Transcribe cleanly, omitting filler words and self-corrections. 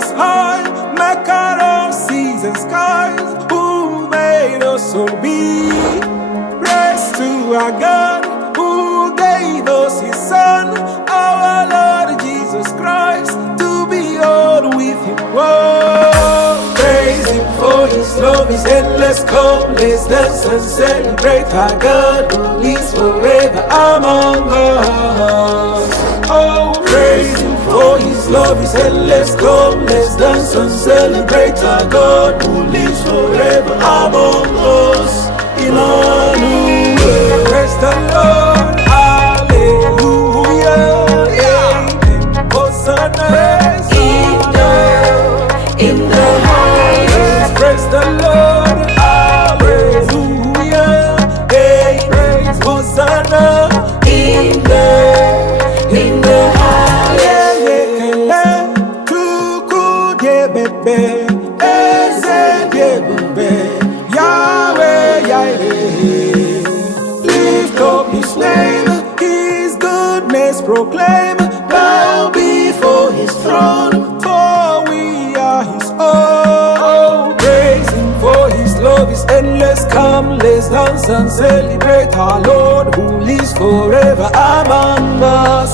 Most High, maker of seas and skies, who made us all be. Praise to our God, who gave us His Son, our Lord Jesus Christ, to be all with Him. Whoa. Praise Him for His love, His endless. Come, let's dance and celebrate our God who lives forever among us. Oh, praise Him for His love, His endless. Come, let's dance and celebrate our God who lives forever among us. Emmanuel, praise the Lord, hallelujah, amen. Hosanna, in the highest, praise the Lord, hallelujah, amen. Hosanna, in the highest. Yahweh, Yahweh, lift up His name, His goodness proclaim, bow before His throne, for we are His own. Praise Him for His love is endless. Come, let's dance and celebrate our Lord who lives forever among us.